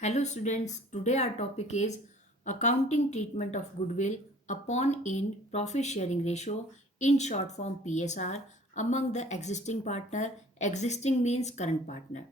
Hello students, today our topic is accounting treatment of goodwill upon in profit sharing ratio, in short form PSR, among the existing partner. Existing means current partner.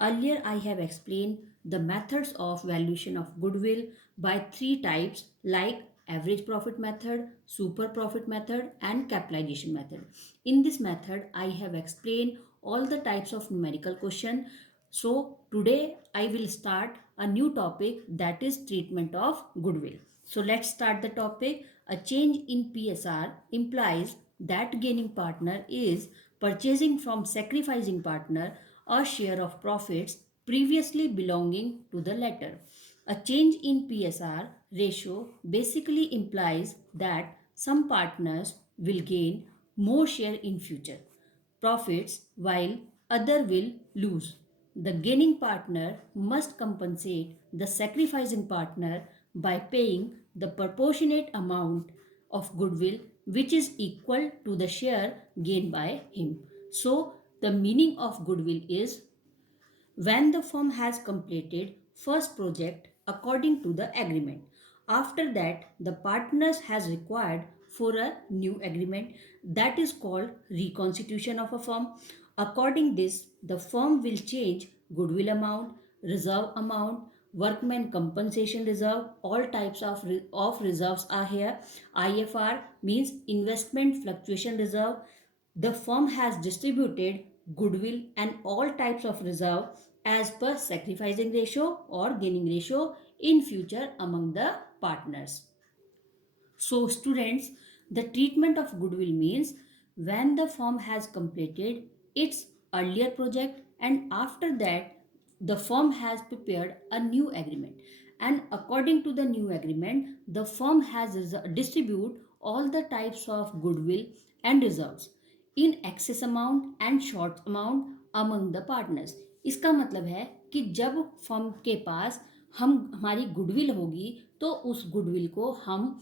Earlier I have explained the methods of valuation of goodwill by three types like average profit method, super profit method and capitalization method. In this method I have explained all the types of numerical question. So today I will start a new topic, that is treatment of goodwill. So let's start the topic. A change in PSR implies that gaining partner is purchasing from sacrificing partner a share of profits previously belonging to the latter. A change in PSR ratio basically implies that some partners will gain more share in future profits while other will lose. The gaining partner must compensate the sacrificing partner by paying the proportionate amount of goodwill which is equal to the share gained by him. So the meaning of goodwill is when the firm has completed first project according to the agreement. After that the partners has required for a new agreement, that is called reconstitution of a firm. According this the firm will change goodwill amount, reserve amount, workman compensation reserve. All types of reserves are here. IFR means investment fluctuation reserve. The firm has distributed goodwill and all types of reserve as per sacrificing ratio or gaining ratio in future among the partners. So students, the treatment of goodwill means when the firm has completed its earlier project and after that the firm has prepared a new agreement, and according to the new agreement the firm has distribute all the types of goodwill and reserves in excess amount and short amount among the partners. इसका मतलब है कि जब firm के पास हम हमारी goodwill होगी तो उस गुडविल को हम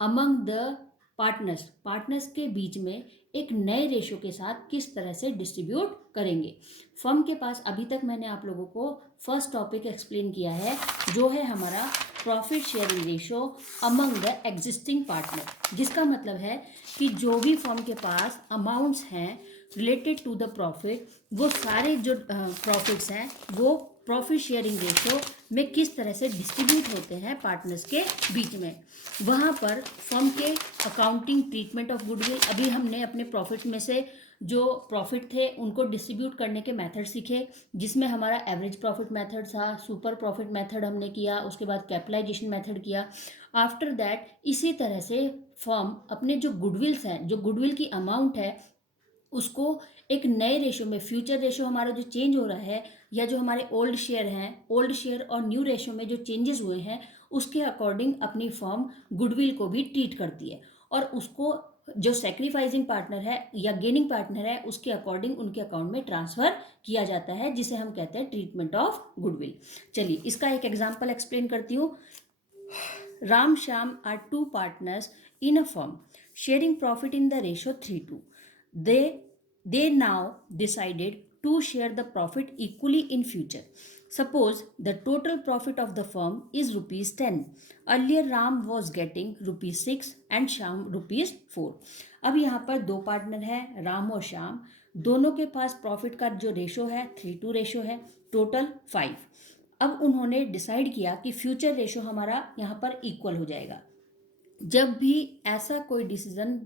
अमंग द पार्टनर्स के बीच में एक नए रेशो के साथ किस तरह से डिस्ट्रीब्यूट करेंगे। फर्म के पास अभी तक मैंने आप लोगों को फर्स्ट टॉपिक एक्सप्लेन किया है जो है हमारा profit sharing ratio among the existing partner, जिसका मतलब है कि जो भी फर्म के पास अमाउंट्स हैं रिलेटेड टू द प्रॉफिट, वो सारे जो प्रॉफिट्स हैं वो प्रॉफिट शेयरिंग रेशो में किस तरह से डिस्ट्रीब्यूट होते हैं पार्टनर्स के बीच में। वहाँ पर फर्म के अकाउंटिंग ट्रीटमेंट ऑफ गुडविल, अभी हमने अपने प्रॉफिट में से जो प्रॉफिट थे उनको डिस्ट्रीब्यूट करने के मेथड सीखे, जिसमें हमारा एवरेज प्रॉफिट मेथड था, सुपर प्रॉफिट मेथड हमने किया, उसके बाद कैपिटलाइजेशन मेथड किया। आफ्टर दैट इसी तरह से फर्म अपने जो गुडविल्स हैं, जो गुडविल की अमाउंट है उसको एक नए रेशो में, फ्यूचर रेशो हमारा जो चेंज हो रहा है या जो हमारे ओल्ड शेयर हैं, ओल्ड शेयर और न्यू रेशो में जो चेंजेस हुए हैं उसके अकॉर्डिंग अपनी फर्म गुडविल को भी ट्रीट करती है और उसको जो सेक्रीफाइसिंग पार्टनर है या गेनिंग पार्टनर है उसके अकॉर्डिंग उनके अकाउंट में ट्रांसफर किया जाता है, जिसे हम कहते हैं ट्रीटमेंट ऑफ गुडविल। चलिए इसका एक एग्जाम्पल एक्सप्लेन करती हूँ। Ram Shyam are two partners in a firm sharing profit in the ratio 3:2. They now decided to share the profit equally in future. Suppose the total profit of the firm is rupees 10. Earlier Ram was getting rupees 6 and Shyam rupees 4. अब यहाँ पर दो partner है राम और श्याम, दोनों के पास profit का जो रेशो है 3:2 रेशो है, टोटल 5। अब उन्होंने डिसाइड किया कि फ्यूचर रेशो हमारा यहाँ पर इक्वल हो जाएगा। जब भी ऐसा कोई डिसीजन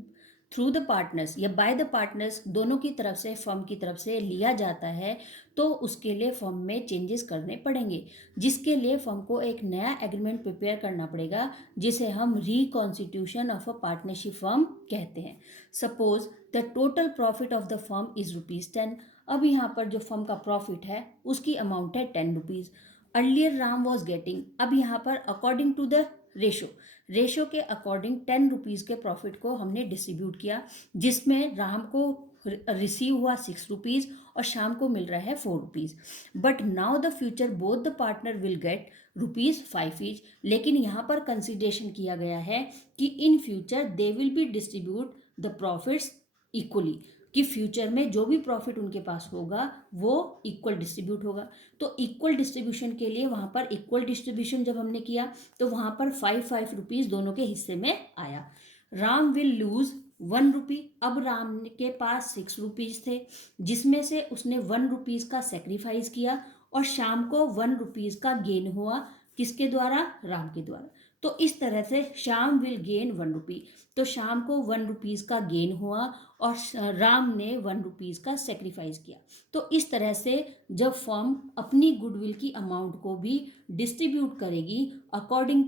थ्रू द पार्टनर्स या बाय द पार्टनर्स दोनों की तरफ से, फर्म की तरफ से लिया जाता है तो उसके लिए फर्म में चेंजेस करने पड़ेंगे, जिसके लिए फर्म को एक नया एग्रीमेंट प्रिपेयर करना पड़ेगा जिसे हम reconstitution of a partnership firm कहते हैं। Suppose the total profit of the firm is rupees 10। अब यहाँ पर जो फर्म का प्रॉफिट है उसकी अमाउंट है 10 rupees. Earlier Ram was getting, अब यहाँ पर अकॉर्डिंग टू द रेशो के अकॉर्डिंग 10 रुपीज़ के प्रॉफिट को हमने डिस्ट्रीब्यूट किया, जिसमें राम को रिसीव हुआ 6 रुपीज़ और शाम को मिल रहा है 4 rupees. But now the future both the partner will get rupees 5 each. लेकिन यहाँ पर कंसिडरेशन किया गया है कि in future they will be distribute the profits equally. कि फ्यूचर में जो भी प्रॉफिट उनके पास होगा वो इक्वल डिस्ट्रीब्यूट होगा। तो इक्वल डिस्ट्रीब्यूशन के लिए वहाँ पर इक्वल डिस्ट्रीब्यूशन जब हमने किया तो वहाँ पर 5 रुपीज़ दोनों के हिस्से में आया। राम विल लूज 1 रुपी। अब राम के पास 6 रुपीज़ थे, जिसमें से उसने 1 रुपीज़ का सेक्रीफाइस किया और शाम को 1 रुपीज़ का गेन हुआ। किसके द्वारा? राम के द्वारा। तो इस तरह से शाम विल गेन 1 रुपी। तो शाम को 1 रुपीज़ का गेन हुआ और राम ने 1 रुपीज़ का सेक्रीफाइस किया। तो इस तरह से जब फर्म अपनी गुडविल की अमाउंट को भी डिस्ट्रीब्यूट करेगी according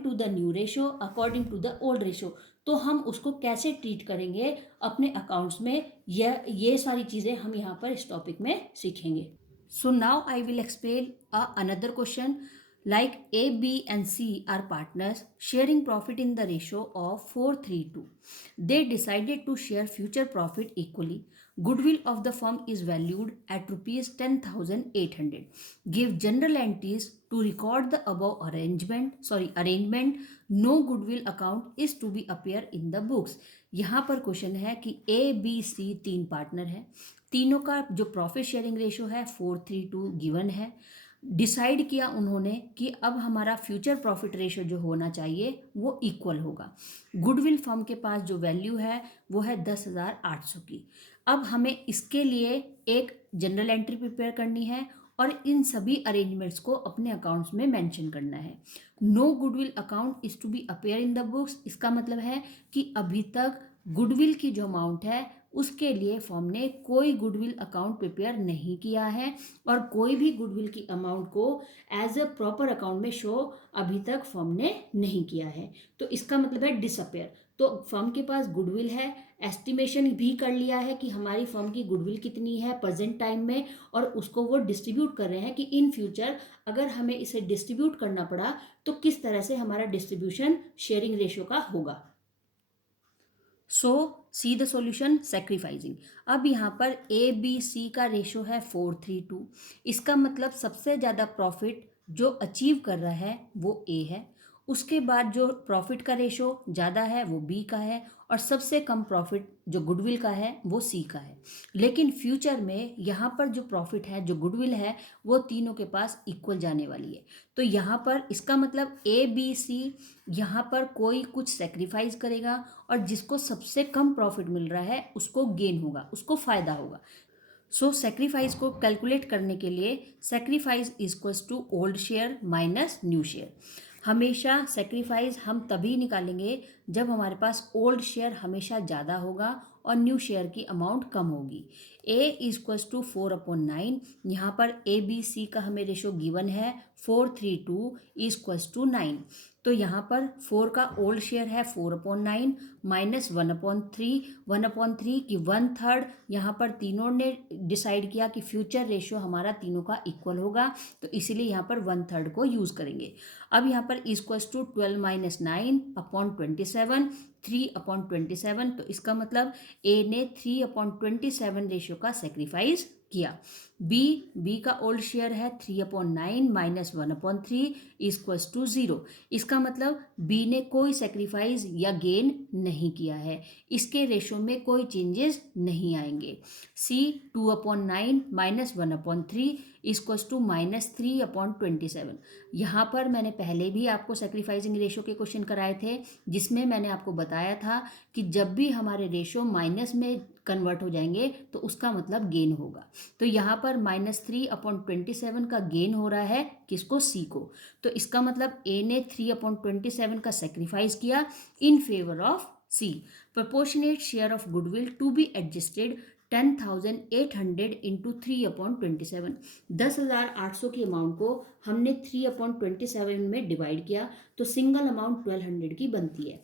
to the new ratio, according to the old ratio, तो हम उसको कैसे ट्रीट करेंगे अपने अकाउंट्स में, ये सारी चीज़ें हम यहाँ पर इस टॉपिक में सीखेंगे। So now I will explain another question. Like A, B and C are partners sharing profit in the ratio of 4:3:2. They decided to share future profit equally. Goodwill of the firm is valued at rupees 10,800. Give general entries to record the above arrangement. No goodwill account is to be appear in the books. यहाँ पर question है कि A, B, C तीन partner है, तीनों का जो profit sharing ratio है 4:3:2 गिवन है। डिसाइड किया उन्होंने कि अब हमारा फ्यूचर प्रॉफिट रेशो जो होना चाहिए वो इक्वल होगा। गुडविल फर्म के पास जो वैल्यू है वो है 10,800 की। अब हमें इसके लिए एक जनरल एंट्री प्रिपेयर करनी है और इन सभी अरेंजमेंट्स को अपने अकाउंट्स में मेंशन करना है। No goodwill account is to be appear in the books. इसका मतलब है कि अभी तक गुडविल की जो अमाउंट है उसके लिए फर्म ने कोई गुडविल अकाउंट प्रिपेयर नहीं किया है और कोई भी गुडविल की अमाउंट को एज अ प्रॉपर अकाउंट में शो अभी तक फर्म ने नहीं किया है। तो इसका मतलब है डिसअपेयर। तो फर्म के पास गुडविल है, एस्टिमेशन भी कर लिया है कि हमारी फर्म की गुडविल कितनी है प्रेजेंट टाइम में, और उसको वो डिस्ट्रीब्यूट कर रहे हैं कि इन फ्यूचर अगर हमें इसे डिस्ट्रीब्यूट करना पड़ा तो किस तरह से हमारा डिस्ट्रीब्यूशन शेयरिंग रेशियो का होगा। सो सी द सॉल्यूशन सैक्रिफाइसिंग। अब यहाँ पर ए बी सी का रेशो है 4:3:2। इसका मतलब सबसे ज़्यादा प्रॉफिट जो अचीव कर रहा है वो ए है, उसके बाद जो प्रॉफिट का रेशो ज़्यादा है वो बी का है, और सबसे कम प्रॉफिट जो गुडविल का है वो सी का है। लेकिन फ्यूचर में यहाँ पर जो प्रॉफिट है, जो गुडविल है, वो तीनों के पास इक्वल जाने वाली है। तो यहाँ पर इसका मतलब ए बी सी यहाँ पर कोई कुछ सेक्रीफाइस करेगा और जिसको सबसे कम प्रॉफिट मिल रहा है उसको गेन होगा, उसको फ़ायदा होगा। सो सेक्रीफाइस को कैलकुलेट करने के लिए sacrifice equals to old share minus new share. हमेशा सेक्रीफाइस हम तभी निकालेंगे जब हमारे पास ओल्ड शेयर हमेशा ज़्यादा होगा और न्यू शेयर की अमाउंट कम होगी। ए इक्वल्स टू 4/9। यहाँ पर ए बी सी का हमें रेशो गिवन है 4:3:2 इक्वल्स टू 9। तो यहाँ पर 4 का ओल्ड शेयर है 4/9 माइनस 1/3। 1/3 की 1/3 यहाँ पर तीनों ने डिसाइड किया कि फ्यूचर रेशियो हमारा तीनों का इक्वल होगा, तो इसीलिए यहाँ पर 1/3 को यूज़ करेंगे। अब यहाँ पर इक्वल्स टू 12 - 9/27 3/27। तो इसका मतलब ए ने 3/27 रेशियो का सेक्रीफाइस किया। बी का ओल्ड शेयर है 3/9 माइनस 1/3 इक्वल्स टू 0। इसका मतलब बी ने कोई सेक्रीफाइस या गेन नहीं किया है, इसके रेशो में कोई चेंजेस नहीं आएंगे। सी 2/9 माइनस 1/3 इक्वल्स टू -3/27। यहाँ पर मैंने पहले भी आपको सेक्रीफाइसिंग रेशो के क्वेश्चन कराए थे, जिसमें मैंने आपको बताया था कि जब भी हमारे रेशो माइनस में कन्वर्ट हो जाएंगे तो उसका मतलब गेन होगा। तो यहाँ पर -3/27 का गेन हो रहा है किसको? सी को। तो इसका मतलब ए ने 3/27 का सेक्रीफाइस किया in favour of C. Proportionate share of goodwill to be adjusted 10,800 into 3/27। 10,800 की अमाउंट को हमने 3/27 में डिवाइड किया तो सिंगल अमाउंट 1200 की बनती है।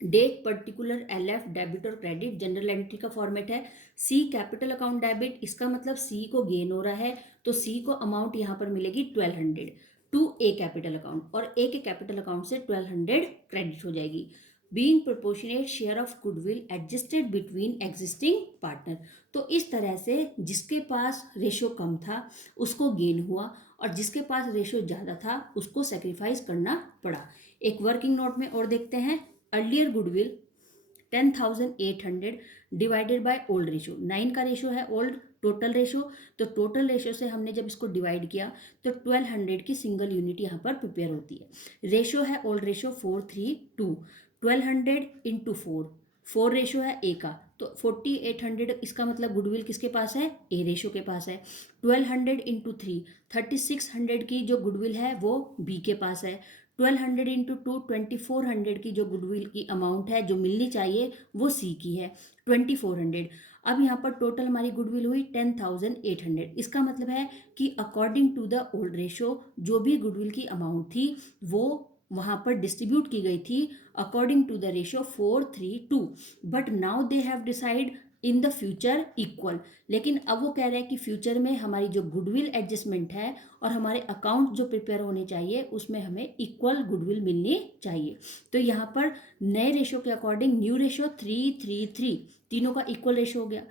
डेट पर्टिकुलर LF डेबिट और क्रेडिट जनरल एंट्री का फॉर्मेट है। सी कैपिटल अकाउंट डेबिट, इसका मतलब सी को गेन हो रहा है तो सी को अमाउंट यहाँ पर मिलेगी 1200 टू ए कैपिटल अकाउंट, और ए के कैपिटल अकाउंट से 1200 क्रेडिट हो जाएगी। Being proportionate share of goodwill adjusted between existing partner. तो इस तरह से जिसके पास रेशो कम था उसको गेन हुआ और जिसके पास रेशो ज़्यादा था उसको सेक्रीफाइस करना पड़ा। एक वर्किंग नोट में और देखते हैं। Earlier goodwill 10,800 divided by old ratio. 9 का रेशो है ओल्ड, टोटल रेशो, तो टोटल रेशो से हमने जब इसको डिवाइड किया तो 1200 की सिंगल यूनिट यहाँ पर प्रिपेयर होती है। रेशो है ओल्ड रेशो 4:3:2, 1200 इंटू 4 रेशो है ए का, तो 4800, इसका मतलब गुडविल किसके पास है, ए रेशो के पास है। 1200 इंटू 3, 3600 की जो गुडविल है वो बी के पास है। 1200 इंटू 2, 2400 की जो गुडविल की अमाउंट है जो मिलनी चाहिए वो सी की है, 2400। अब यहाँ पर टोटल हमारी गुडविल हुई 10,800। इसका मतलब है कि according to the old ratio जो भी गुडविल की अमाउंट थी वो वहाँ पर डिस्ट्रीब्यूट की गई थी according to the ratio 4:3:2, but now they have decide in the future equal. लेकिन अब वो कह रहे हैं कि फ्यूचर में हमारी जो गुडविल एडजस्टमेंट है और हमारे अकाउंट जो प्रिपेयर होने चाहिए उसमें हमें इक्वल गुडविल मिलनी चाहिए। तो यहाँ पर नए रेशो के अकॉर्डिंग न्यू रेशो 3:3:3, तीनों का इक्वल रेशो हो गया।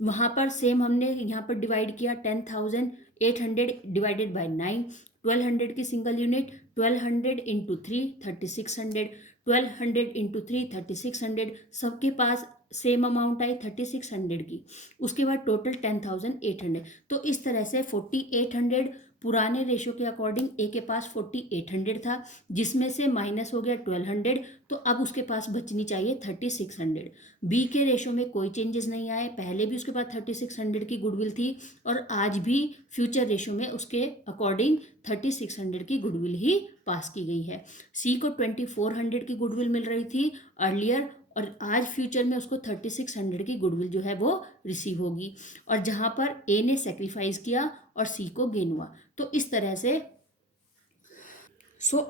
वहाँ पर सेम हमने यहाँ पर डिवाइड किया 10,800 डिवाइडेड बाय 9, 1200 की सिंगल यूनिट, 1200 इंटू 3, 3600, 1200 इंटू 3, 3600, सबके पास सेम अमाउंट आई 3600 की। उसके बाद टोटल 10,800। तो इस तरह से 4800 पुराने रेशो के अकॉर्डिंग ए के पास 4800 था, जिसमें से माइनस हो गया 1200, तो अब उसके पास बचनी चाहिए 3600। बी के रेशो में कोई चेंजेस नहीं आए, पहले भी उसके पास 3600 की गुडविल थी और आज भी फ्यूचर रेशो में उसके अकॉर्डिंग 3600 की गुडविल ही पास की गई है। सी को 2400 की गुडविल मिल रही थी अर्लियर, और आज फ्यूचर में उसको 3600 की गुडविल जो है वो रिसीव होगी, और जहाँ पर ए ने सेक्रीफाइस किया और सी को गेन हुआ। तो इस तरह से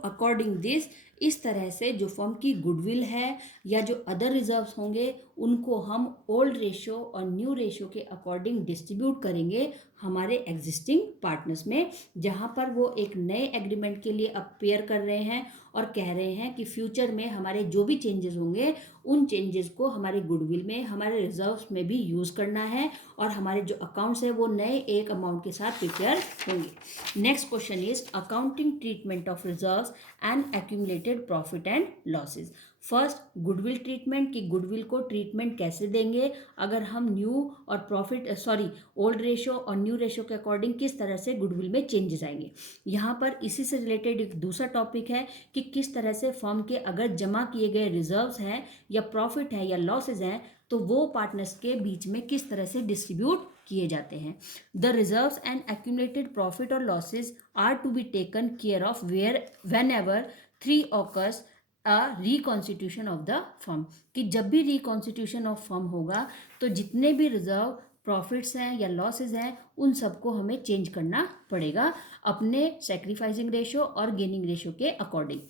अकॉर्डिंग दिस, इस तरह से जो फर्म की गुडविल है या जो अदर रिजर्व्स होंगे उनको हम ओल्ड रेशो और न्यू रेशो के अकॉर्डिंग डिस्ट्रीब्यूट करेंगे हमारे एग्जिस्टिंग पार्टनर्स में, जहां पर वो एक नए एग्रीमेंट के लिए अपेयर कर रहे हैं और कह रहे हैं कि फ्यूचर में हमारे जो भी चेंजेस होंगे उन चेंजेस को हमारे गुडविल में, हमारे रिजर्व्स में भी यूज़ करना है और हमारे जो अकाउंट्स है वो नए एक अमाउंट के साथ प्रिपेयर होंगे। Next question is accounting treatment of reserves and accumulated profit and losses. First, goodwill treatment, की गुडविल को ट्रीटमेंट कैसे देंगे अगर हम न्यू और ओल्ड रेशो और न्यू रेशो के अकॉर्डिंग किस तरह से गुडविल में चेंजेस आएंगे। यहाँ पर इसी से रिलेटेड एक दूसरा टॉपिक है कि किस तरह से फर्म के अगर जमा किए गए रिजर्व्स हैं या प्रॉफिट है या लॉसेज हैं तो वो पार्टनर्स के बीच में किस तरह से डिस्ट्रीब्यूट किए जाते हैं। The reserves and accumulated profit और losses are to be taken care of whenever 3 occurs reconstitution of the firm, कि जब भी रिकॉन्स्टिट्यूशन ऑफ फर्म होगा तो जितने भी रिजर्व, प्रॉफिट्स हैं या लॉसेज हैं उन सबको हमें चेंज करना पड़ेगा अपने सेक्रीफाइसिंग रेशो और गेनिंग रेशो के अकॉर्डिंग।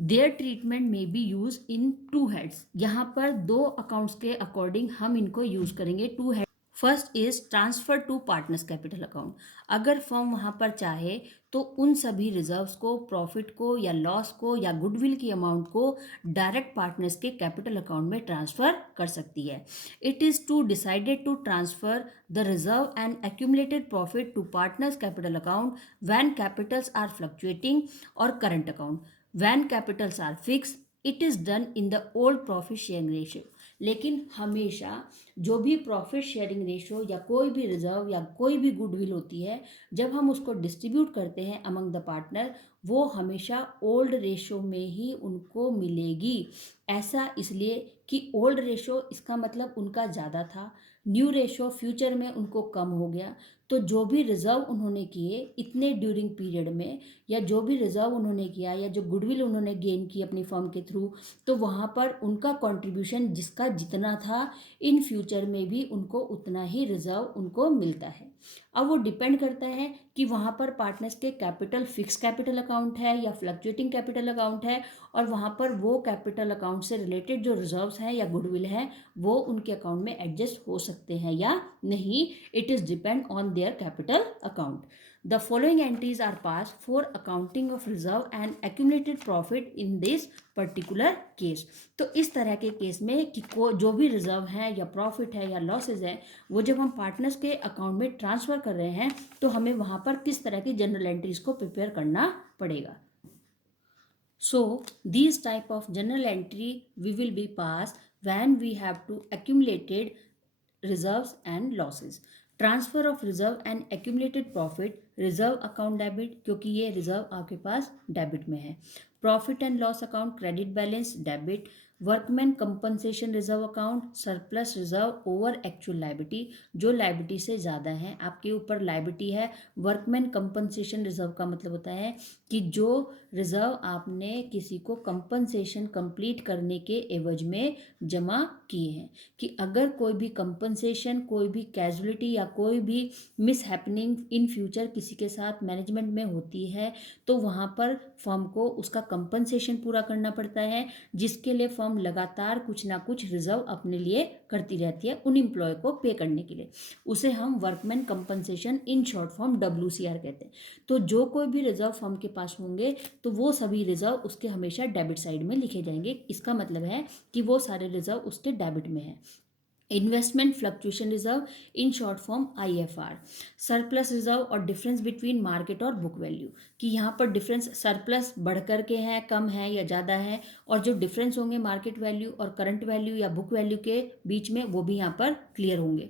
देयर ट्रीटमेंट में बी यूज इन 2 हेड्स, यहाँ पर 2 अकाउंट्स के अकॉर्डिंग हम इनको यूज करेंगे 2 head. First is transfer to partners capital account. अगर फर्म वहाँ पर चाहे तो उन सभी रिजर्व्स को, प्रॉफिट को या लॉस को या गुडविल की अमाउंट को डायरेक्ट पार्टनर्स के कैपिटल अकाउंट में ट्रांसफर कर सकती है। It is to decided to transfer the reserve and accumulated profit to partners capital account when capitals are fluctuating और current account. When capitals are fix it is done in the old profit sharing ratio. लेकिन हमेशा जो भी profit sharing ratio या कोई भी reserve या कोई भी गुडविल होती है, जब हम उसको डिस्ट्रीब्यूट करते हैं अमंग द पार्टनर, वो हमेशा ओल्ड रेशो में ही उनको मिलेगी। ऐसा इसलिए कि ओल्ड रेशो इसका मतलब उनका ज़्यादा था, न्यू रेशो फ्यूचर में उनको कम हो गया, तो जो भी रिजर्व उन्होंने किए इतने ड्यूरिंग पीरियड में, या जो भी रिजर्व उन्होंने किया या जो गुडविल उन्होंने गेन की अपनी फर्म के थ्रू, तो वहाँ पर उनका कंट्रीब्यूशन जिसका जितना था इन फ्यूचर में भी उनको उतना ही रिजर्व उनको मिलता है। अब वो डिपेंड करता है कि वहाँ पर पार्टनर्स के कैपिटल फिक्स कैपिटल अकाउंट है या फ्लक्चुएटिंग कैपिटल अकाउंट है, और वहाँ पर वो कैपिटल अकाउंट से रिलेटेड जो रिजर्व्स हैं या गुडविल है वो उनके अकाउंट में एडजस्ट हो सकते हैं या नहीं। It is depend on their capital account. The following entries are passed for accounting of reserve and accumulated profit in this particular case। तो इस तरह के केस में कि जो भी रिजर्व है या प्रॉफिट है या लॉसेज है वो जब हम पार्टनर्स के अकाउंट में ट्रांसफ़र कर रहे हैं तो हमें वहाँ पर किस तरह की जनरल एंट्रीज को प्रिपेयर करना पड़ेगा। So these type of journal entry we will be passed when we have to accumulated reserves and losses. Transfer of reserve and accumulated profit, reserve account debit, क्योंकि ये रिजर्व आपके पास debit में है. Profit and loss account credit balance debit. Workman compensation reserve account surplus reserve over actual liability, जो liability से ज़्यादा है, आपके ऊपर लाइबिलिटी है. वर्कमैन कंपनसेशन रिजर्व का मतलब होता है कि जो रिजर्व आपने किसी को कंपनसेशन कंप्लीट करने के एवज में जमा किए हैं, कि अगर कोई भी कंपनसेशन, कोई भी कैजुअलिटी या कोई भी मिस हैपनिंग इन फ्यूचर किसी के साथ मैनेजमेंट में होती है, तो वहाँ पर फर्म को उसका कंपनसेशन पूरा करना पड़ता है, जिसके लिए फर्म लगातार कुछ ना कुछ रिजर्व अपने लिए करती रहती है उन एम्प्लॉय को पे करने के लिए. उसे हम workman compensation in short form WCR कहते हैं. तो जो कोई भी रिजर्व फर्म के पास होंगे तो वो सभी रिजर्व उसके हमेशा डेबिट साइड में लिखे जाएंगे. इसका मतलब है कि वो सारे रिजर्व उसके डेबिट में है. Investment fluctuation reserve in short form IFR. Surplus reserve और डिफरेंस बिटवीन मार्केट और बुक वैल्यू, कि यहाँ पर डिफरेंस सरप्लस बढ़ कर के है, कम है या ज़्यादा है, और जो डिफरेंस होंगे मार्केट वैल्यू और करंट वैल्यू या बुक वैल्यू के बीच में, वो भी यहाँ पर क्लियर होंगे.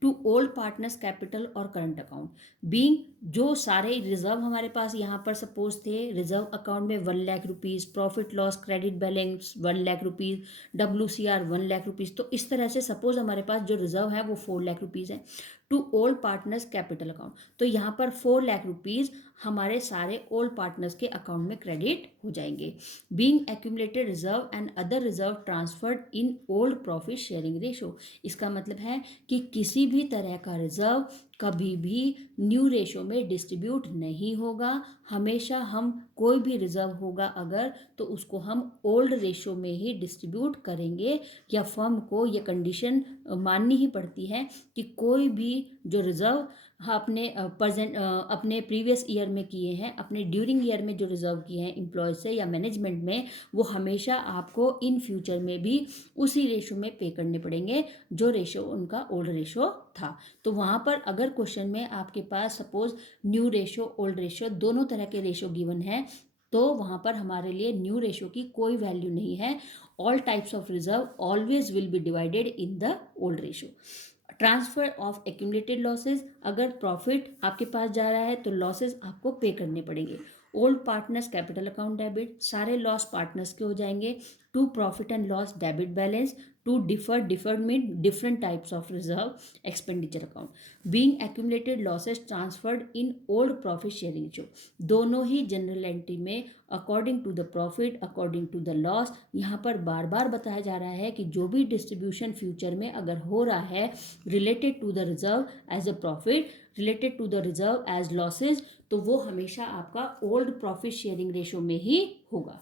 टू ओल्ड पार्टनर्स कैपिटल और करंट अकाउंट बीइंग, जो सारे रिजर्व हमारे पास यहाँ पर सपोज थे, रिजर्व अकाउंट में 1 lakh rupees, profit loss credit balance 1 lakh rupees, WCR 1 lakh rupees. तो इस तरह से सपोज हमारे पास जो रिजर्व है वो 4 लाख रुपीज़ है. To old partners capital account, तो यहाँ पर 4 लाख रुपीज़ हमारे सारे ओल्ड पार्टनर्स के अकाउंट में क्रेडिट हो जाएंगे. Being accumulated reserve and other reserve transferred in old profit sharing ratio. इसका मतलब है कि किसी भी तरह का रिजर्व कभी भी न्यू रेशो में डिस्ट्रीब्यूट नहीं होगा. हमेशा हम कोई भी रिजर्व होगा अगर, तो उसको हम ओल्ड रेशो में ही डिस्ट्रीब्यूट करेंगे, या फर्म को ये कंडीशन माननी ही पड़ती है कि कोई भी जो रिजर्व अपने अपने प्रीवियस ईयर में किए हैं, अपने ड्यूरिंग ईयर में जो रिजर्व किए हैं एम्प्लॉय से या मैनेजमेंट में, वो हमेशा आपको इन फ्यूचर में भी उसी रेशो में पे करने पड़ेंगे जो रेशो उनका ओल्ड रेशो था. तो वहाँ पर अगर क्वेश्चन में आपके पास suppose new ratio old ratio दोनों तरह के रेशो गिवन है, तो वहाँ पर हमारे लिए न्यू रेशो की कोई वैल्यू नहीं है. All types of reserve always will be divided in the old ratio. Transfer of accumulated losses, अगर प्रॉफिट आपके पास जा रहा है तो लॉसेज आपको पे करने पड़ेंगे. Old partners capital account debit, सारे लॉस पार्टनर्स के हो जाएंगे. To profit and loss debit balance. To deferred mean different types of reserve expenditure account. Being accumulated losses transferred in old profit sharing ratio, दोनों ही general entry में according to the profit according to the loss. यहाँ पर बार बार बताया जा रहा है कि जो भी डिस्ट्रीब्यूशन फ्यूचर में अगर हो रहा है related to the reserve as a profit, related to the reserve as losses, तो वो हमेशा आपका ओल्ड प्रॉफिट शेयरिंग रेशो में ही होगा.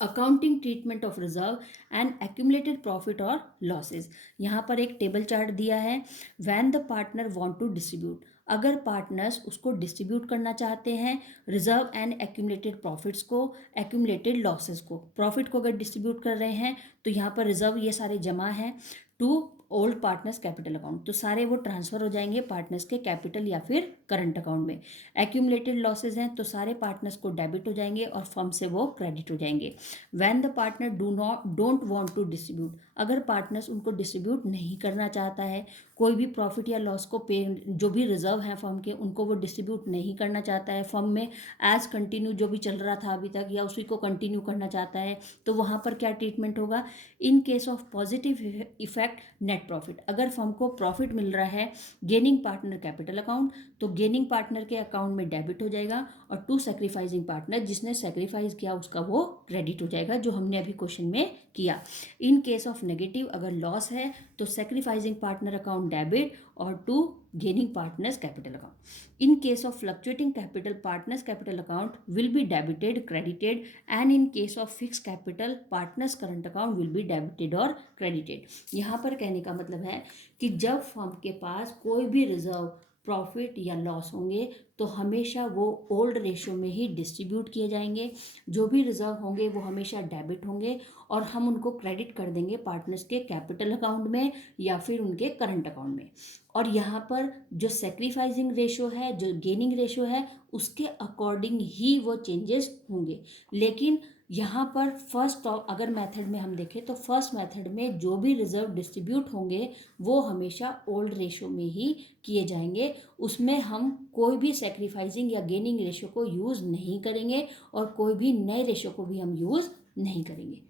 Accounting treatment of reserve and accumulated profit और लॉसेज, यहाँ पर एक टेबल चार्ट दिया है. When the partner want to distribute, अगर पार्टनर्स उसको डिस्ट्रीब्यूट करना चाहते हैं रिजर्व एंड एक्यूमुलेटेड प्रॉफिट्स को, एक्यूमुलेटेड लॉसेज को, प्रॉफिट को अगर डिस्ट्रीब्यूट कर रहे हैं तो यहाँ पर रिजर्व ये सारे जमा हैं to old partners capital account, तो सारे वो ट्रांसफर हो जाएंगे पार्टनर्स के कैपिटल या फिर करंट अकाउंट में. एक्यूमुलेटेड लॉसेज हैं तो सारे पार्टनर्स को डेबिट हो जाएंगे और फर्म से वो क्रेडिट हो जाएंगे. When the partner don't want to distribute, अगर पार्टनर्स उनको डिस्ट्रीब्यूट नहीं करना चाहता है, कोई भी प्रॉफिट या लॉस को पे, जो भी रिजर्व हैं फर्म के उनको वो डिस्ट्रीब्यूट नहीं करना चाहता है, फर्म में एज कंटिन्यू जो भी चल रहा था अभी तक या उसी को कंटिन्यू करना चाहता है, तो वहाँ पर क्या ट्रीटमेंट होगा. इन case of positive effect net profit, अगर फर्म को प्रॉफिट मिल रहा है गेनिंग पार्टनर कैपिटल अकाउंट, तो गेनिंग पार्टनर के अकाउंट में डेबिट हो जाएगा, और टू सेक्रीफाइसिंग पार्टनर, जिसने सेक्रीफाइस किया उसका वो क्रेडिट हो जाएगा, जो हमने अभी क्वेश्चन में किया. इन केस ऑफ नेगेटिव, अगर लॉस है तो सेक्रीफाइसिंग पार्टनर अकाउंट डेबिट और to gaining partners capital account. In case of fluctuating capital, partners capital account will be debited, credited, and in case of fixed capital, partners current account will be debited or credited. यहाँ पर कहने का मतलब है कि जब firm के पास कोई भी रिजर्व, प्रॉफिट या लॉस होंगे तो हमेशा वो ओल्ड रेशो में ही डिस्ट्रीब्यूट किए जाएंगे. जो भी रिजर्व होंगे वो हमेशा डेबिट होंगे और हम उनको क्रेडिट कर देंगे पार्टनर्स के कैपिटल अकाउंट में या फिर उनके करंट अकाउंट में. और यहाँ पर जो सेक्रीफाइसिंग रेशो है, जो गेनिंग रेशो है, उसके अकॉर्डिंग ही वो चेंजेस होंगे। लेकिन यहाँ पर फर्स्ट अगर मेथड में हम देखें तो फर्स्ट मेथड में जो भी रिजर्व डिस्ट्रीब्यूट होंगे वो हमेशा ओल्ड रेशो में ही किए जाएंगे। उसमें हम कोई भी सेक्रीफाइसिंग या गेनिंग रेशो को यूज़ नहीं करेंगे और कोई भी नए रेशो को भी हम यूज़ नहीं करेंगे।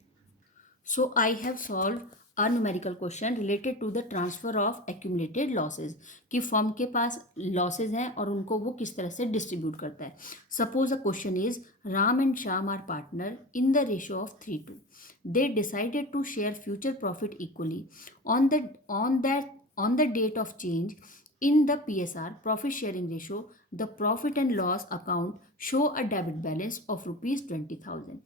So I have solved a numerical question related to the transfer of accumulated losses कि फर्म के पास लॉसेज हैं और उनको वो किस तरह से डिस्ट्रीब्यूट करता है। Suppose a question is Ram and Shyam are partner in the ratio of 3:2. They decided to share future profit equally. On the date of change in the PSR profit sharing ratio, the profit and loss account show a debit balance of rupees 20,000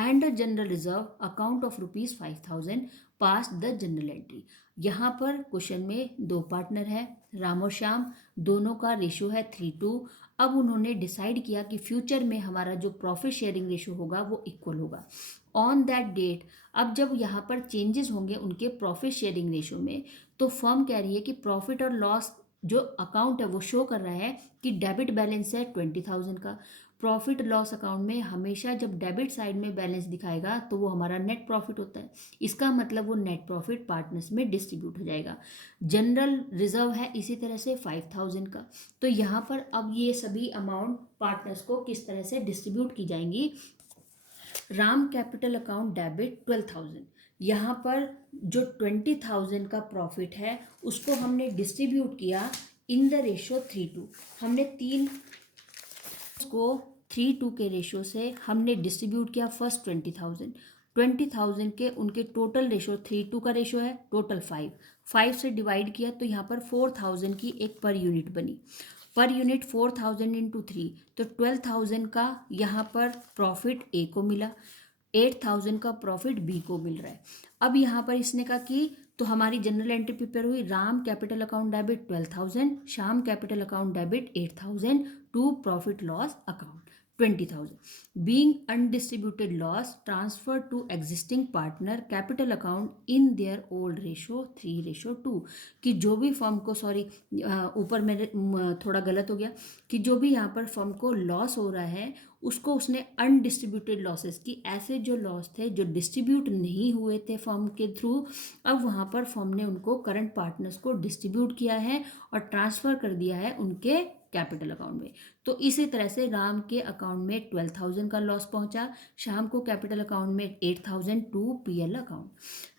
and a general reserve account of rupees 5,000 past the journal entry. यहाँ पर question में दो partner है, राम और श्याम, दोनों का ratio है 3:2. अब उन्होंने डिसाइड किया कि फ्यूचर में हमारा जो प्रॉफिट शेयरिंग रेशियो होगा वो इक्वल होगा ऑन दैट डेट. अब जब यहाँ पर चेंजेस होंगे उनके प्रॉफिट शेयरिंग रेशियो में, तो फर्म कह रही है कि प्रॉफिट और लॉस जो अकाउंट है वो शो कर रहा है कि डेबिट बैलेंस है 20,000 का. प्रॉफिट लॉस अकाउंट में हमेशा जब डेबिट साइड में बैलेंस दिखाएगा तो वो हमारा नेट प्रॉफिट होता है. इसका मतलब वो नेट प्रॉफिट पार्टनर्स में डिस्ट्रीब्यूट हो जाएगा. जनरल रिजर्व है इसी तरह से 5,000 का. तो यहाँ पर अब ये सभी अमाउंट पार्टनर्स को किस तरह से डिस्ट्रीब्यूट की जाएंगी. Ram capital account debit 12,000. यहाँ पर जो 20,000 का प्रॉफिट है उसको हमने डिस्ट्रीब्यूट किया इन द रेशियो 3:2. हमने तीन को 3:2 के रेशियो से हमने डिस्ट्रीब्यूट किया. फर्स्ट 20,000 के उनके टोटल रेशियो 3:2 का रेशियो है, टोटल 5 से डिवाइड किया तो यहाँ पर 4,000 की एक पर यूनिट बनी. पर यूनिट 4,000 इंटू 3 तो 12,000 का यहाँ पर प्रॉफिट ए को मिला, 8,000 का प्रॉफिट बी को मिल रहा है. अब यहाँ पर इसने कहा कि तो हमारी जनरल एंट्री प्रिपेयर हुई. Ram capital account debit 12,000, Shyam capital account debit 8,000 to profit loss account 20,000. Being undistributed loss transferred to existing partner capital account in their old ratio 3:2. कि जो भी फर्म को ऊपर मेरे थोड़ा गलत हो गया कि जो भी यहाँ पर फर्म को लॉस हो रहा है उसको उसने अनडिस्ट्रीब्यूटेड लॉसेस की, ऐसे जो लॉस थे जो डिस्ट्रीब्यूट नहीं हुए थे फर्म के थ्रू, अब वहाँ पर फर्म ने उनको करंट पार्टनर्स को डिस्ट्रीब्यूट किया है और ट्रांसफ़र कर दिया है उनके कैपिटल अकाउंट में. तो इसी तरह से राम के अकाउंट में 12,000 का लॉस पहुंचा, श्याम को कैपिटल अकाउंट में 8,000 to PL account.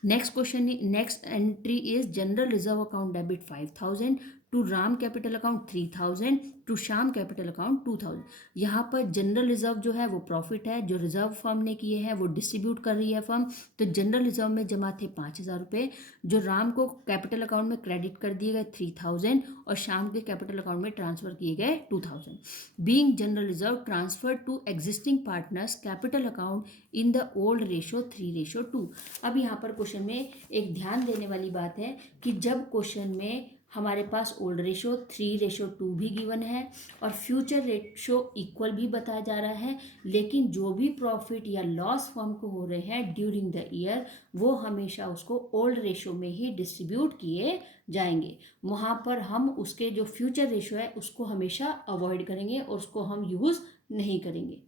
Next entry is general reserve account debit 5,000 to Ram capital account 3,000 to Shyam capital account 2,000. यहाँ पर जनरल रिजर्व जो है वो प्रॉफिट है जो रिजर्व फर्म ने किए हैं वो डिस्ट्रीब्यूट कर रही है फर्म. तो जनरल रिजर्व में जमा थे 5,000 रुपये जो राम को कैपिटल अकाउंट में क्रेडिट कर दिए गए 3,000 और श्याम के कैपिटल अकाउंट में ट्रांसफर किए गए 2,000. Being general reserve transfer to existing partners capital account in the old ratio 3:2. अब यहाँ पर क्वेश्चन में एक ध्यान देने वाली बात है कि जब क्वेश्चन में हमारे पास ओल्ड रेशो 3:2 भी गिवन है और फ्यूचर रेशो इक्वल भी बताया जा रहा है, लेकिन जो भी प्रॉफिट या लॉस फर्म को हो रहे हैं ड्यूरिंग द ईयर वो हमेशा उसको ओल्ड रेशो में ही डिस्ट्रीब्यूट किए जाएंगे. वहाँ पर हम उसके जो फ्यूचर रेशो है उसको हमेशा अवॉइड करेंगे और उसको हम यूज़ नहीं करेंगे.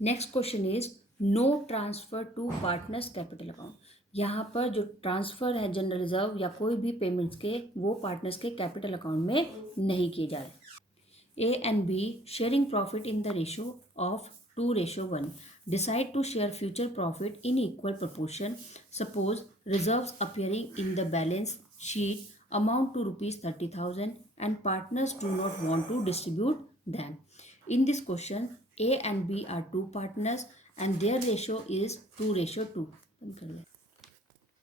Next question is no transfer to partners capital account. यहाँ पर जो ट्रांसफ़र है जनरल रिजर्व या कोई भी पेमेंट्स के वो पार्टनर्स के कैपिटल अकाउंट में नहीं किए जा रहे. A and B sharing profit in the ratio of 2:1 decide to share future profit in equal proportion. Suppose reserves appearing in the balance sheet amount to ₹30,000 and partners do not want to distribute them. In this question, A and B are two partners and their ratio is 2:2.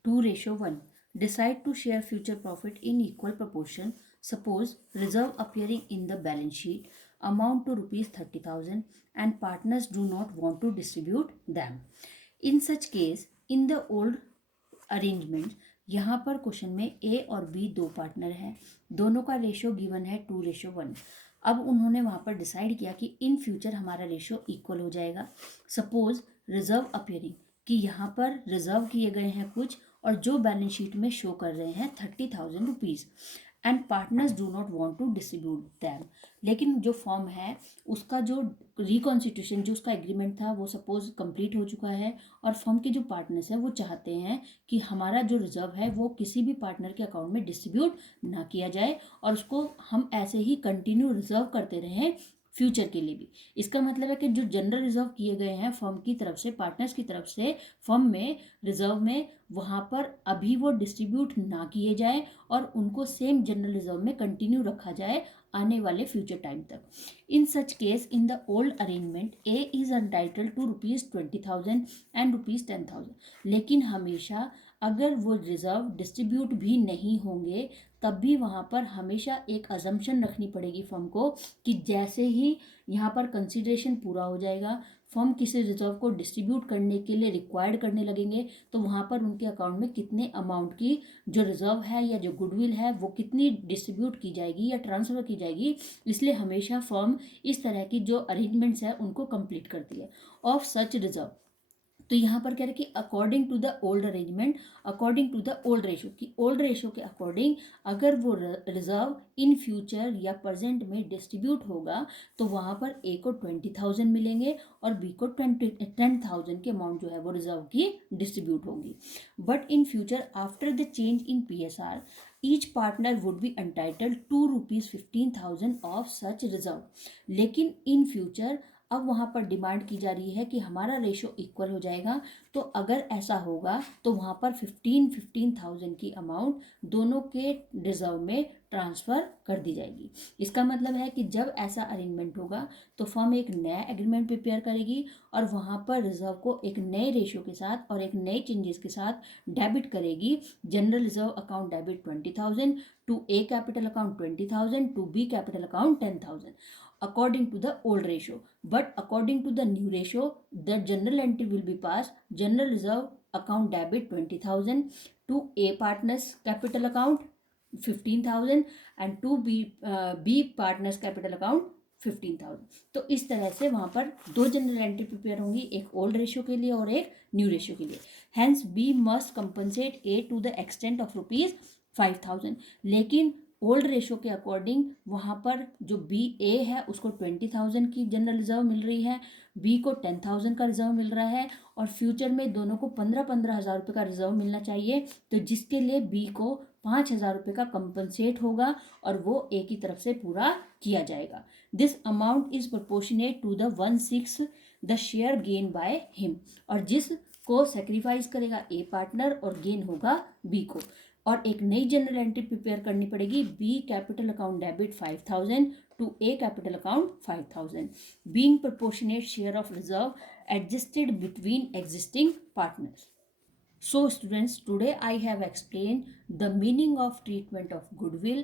2:1. Decide to share future profit in equal proportion. Suppose reserve appearing in the balance sheet amount to ₹30,000 and partners do not want to distribute them. In such case, in the old arrangement, यहाँ पर question में ए और B दो partner हैं, दोनों का ratio given है 2:1. अब उन्होंने वहाँ पर डिसाइड किया कि इन फ्यूचर हमारा रेशियो इक्वल हो जाएगा. सपोज रिजर्व अपीयरिंग कि यहाँ पर रिजर्व किए गए हैं कुछ और जो बैलेंस शीट में शो कर रहे हैं 30,000 rupees and partners do not want to distribute them. लेकिन जो फॉर्म है उसका जो रिकॉन्स्टिट्यूशन जो उसका एग्रीमेंट था वो सपोज कंप्लीट हो चुका है, और फॉर्म के जो पार्टनर्स हैं वो चाहते हैं कि हमारा जो रिजर्व है वो किसी भी पार्टनर के अकाउंट में डिस्ट्रीब्यूट ना किया जाए, और उसको हम ऐसे ही कंटिन्यू रिजर्व करते रहें फ्यूचर के लिए भी। इसका मतलब है कि जो जनरल रिजर्व किए गए हैं फर्म की तरफ से, पार्टनर्स की तरफ से फर्म में रिजर्व में, वहाँ पर अभी वो डिस्ट्रीब्यूट ना किए जाए और उनको सेम जनरल रिजर्व में कंटिन्यू रखा जाए आने वाले फ्यूचर टाइम तक। In such case in the old arrangement A is entitled to ₹20,000 and ₹10,000। लेकिन हमेशा अगर वो रिजर्व डिस्ट्रीब्यूट भी नहीं होंगे तब भी वहाँ पर हमेशा एक अजम्पशन रखनी पड़ेगी फर्म को कि जैसे ही यहाँ पर कंसिडरेशन पूरा हो जाएगा, फर्म किसी रिजर्व को डिस्ट्रीब्यूट करने के लिए रिक्वायर्ड करने लगेंगे, तो वहाँ पर उनके अकाउंट में कितने अमाउंट की जो रिजर्व है या जो गुडविल है वो कितनी डिस्ट्रीब्यूट की जाएगी या ट्रांसफ़र की जाएगी। इसलिए हमेशा फर्म इस तरह की जो अरेंजमेंट्स है उनको कंप्लीट करती है ऑफ सच रिजर्व। तो यहाँ पर कह रहे कि according to the old arrangement, according to the old ratio, की ओल्ड रेशो के अकॉर्डिंग अगर वो रिजर्व इन फ्यूचर या प्रेजेंट में डिस्ट्रीब्यूट होगा तो वहाँ पर ए को 20,000 मिलेंगे और बी को 10,000 के अमाउंट जो है वो रिजर्व की डिस्ट्रीब्यूट होगी। But in future after the change in PSR each partner would be entitled to ₹15,000 of such reserve. लेकिन इन फ्यूचर अब वहाँ पर डिमांड की जा रही है कि हमारा रेशो इक्वल हो जाएगा, तो अगर ऐसा होगा तो वहाँ पर 15,000 की अमाउंट दोनों के रिजर्व में ट्रांसफ़र कर दी जाएगी। इसका मतलब है कि जब ऐसा अरेंजमेंट होगा तो फर्म एक नया एग्रीमेंट प्रिपेयर करेगी और वहाँ पर रिजर्व को एक नए रेशो के साथ और एक नए चेंजेस के साथ डेबिट करेगी। General reserve account debit 20,000 to A capital account 20,000 to B capital account 10,000 according to the old ratio. But according to the new ratio, the general entry will be passed. General reserve account debit 20,000 to A partners capital account 15,000 and to B partners capital account 15,000। तो इस तरह से वहाँ पर दो general entry prepare होंगी, एक old ratio के लिए और एक न्यू रेशियो के लिए। Hence B must compensate A to the extent of ₹5,000। लेकिन ओल्ड रेशो के अकॉर्डिंग वहाँ पर जो बी ए है उसको 20,000 की जनरल रिजर्व मिल रही है, बी को 10,000 का रिजर्व मिल रहा है, और फ्यूचर में दोनों को 15-15 हज़ार रुपये का रिजर्व मिलना चाहिए, तो जिसके लिए बी को 5,000 रुपये का कंपनसेट होगा और वो ए की तरफ से पूरा किया जाएगा। This amount is proportionate to the 1/6 the share gain by him, और जिसको सेक्रीफाइस करेगा ए पार्टनर और गेन होगा बी को। और एक नई जनरल एंट्री प्रिपेयर करनी पड़ेगी, B capital account debit 5,000 to A capital account 5,000 being proportionate share of reserve adjusted between existing partners. So students, today I have explained the meaning of treatment of goodwill,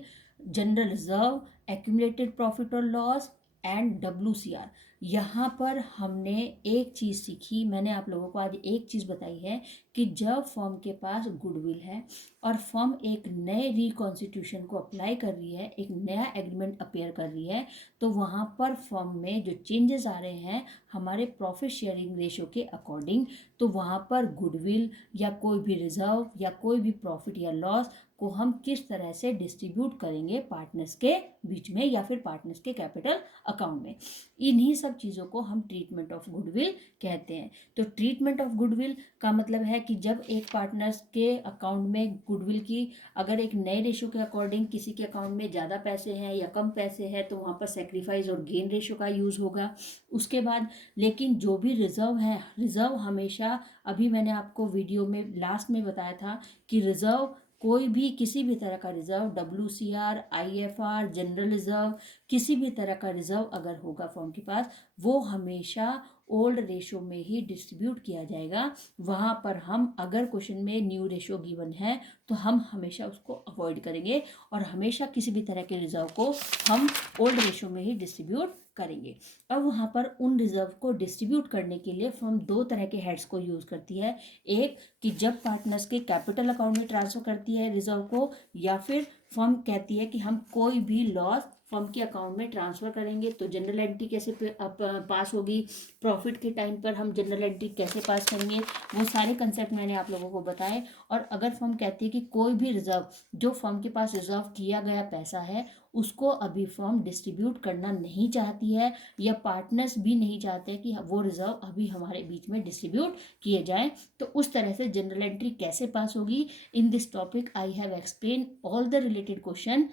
general reserve, accumulated profit or loss and WCR। यहाँ पर हमने एक चीज़ सीखी, मैंने आप लोगों को आज एक चीज़ बताई है कि जब फर्म के पास गुडविल है और फर्म एक नए रिकॉन्स्टिट्यूशन को अप्लाई कर रही है, एक नया एग्रीमेंट अपेयर कर रही है, तो वहाँ पर फर्म में जो चेंजेस आ रहे हैं हमारे प्रॉफिट शेयरिंग रेशो के अकॉर्डिंग, तो वहाँ पर गुडविल या कोई भी रिजर्व या कोई भी प्रॉफिट या लॉस को हम किस तरह से डिस्ट्रीब्यूट करेंगे पार्टनर्स के बीच में या फिर पार्टनर्स के कैपिटल अकाउंट में, इन्हीं सब चीज़ों को हम ट्रीटमेंट ऑफ गुडविल कहते हैं। तो ट्रीटमेंट ऑफ गुडविल का मतलब है कि जब एक पार्टनर्स के अकाउंट में गुडविल की अगर एक नए रेशो के अकॉर्डिंग किसी के अकाउंट में ज़्यादा पैसे हैं या कम पैसे हैं तो वहाँ पर सेक्रीफाइस और गेन रेशो का यूज़ होगा। उसके बाद लेकिन जो भी रिजर्व है, रिजर्व हमेशा, अभी मैंने आपको वीडियो में लास्ट में बताया था कि रिजर्व कोई भी किसी भी तरह का reserve, WCR, IFR, general reserve, किसी भी तरह का रिजर्व अगर होगा फर्म के पास, वो हमेशा ओल्ड रेशो में ही डिस्ट्रीब्यूट किया जाएगा। वहाँ पर हम अगर क्वेश्चन में न्यू रेशो गिवन है तो हम हमेशा उसको अवॉइड करेंगे और हमेशा किसी भी तरह के रिजर्व को हम ओल्ड रेशो में ही डिस्ट्रीब्यूट करेंगे। अब वहाँ पर उन रिजर्व को डिस्ट्रीब्यूट करने के लिए फर्म दो तरह के हेड्स को यूज़ करती है, एक कि जब पार्टनर्स के कैपिटल अकाउंट में ट्रांसफ़र करती है रिजर्व को, या फिर फर्म कहती है कि हम कोई भी लॉस फर्म के अकाउंट में ट्रांसफ़र करेंगे तो जनरल एंट्री कैसे पास होगी, प्रॉफिट के टाइम पर हम जनरल एंट्री कैसे पास करेंगे, वो सारे कंसेप्ट मैंने आप लोगों को बताए। और अगर फर्म कहती है कि कोई भी रिजर्व, जो फर्म के पास रिजर्व किया गया पैसा है उसको अभी फर्म डिस्ट्रीब्यूट करना नहीं चाहती है, या पार्टनर्स भी नहीं चाहते कि वो रिजर्व अभी हमारे बीच में डिस्ट्रीब्यूट किए जाए, तो उस तरह से जनरल एंट्री कैसे पास होगी। In this topic I have explain all the related question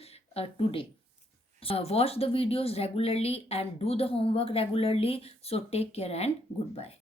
today. Watch the videos regularly and do the homework regularly. So take care and goodbye.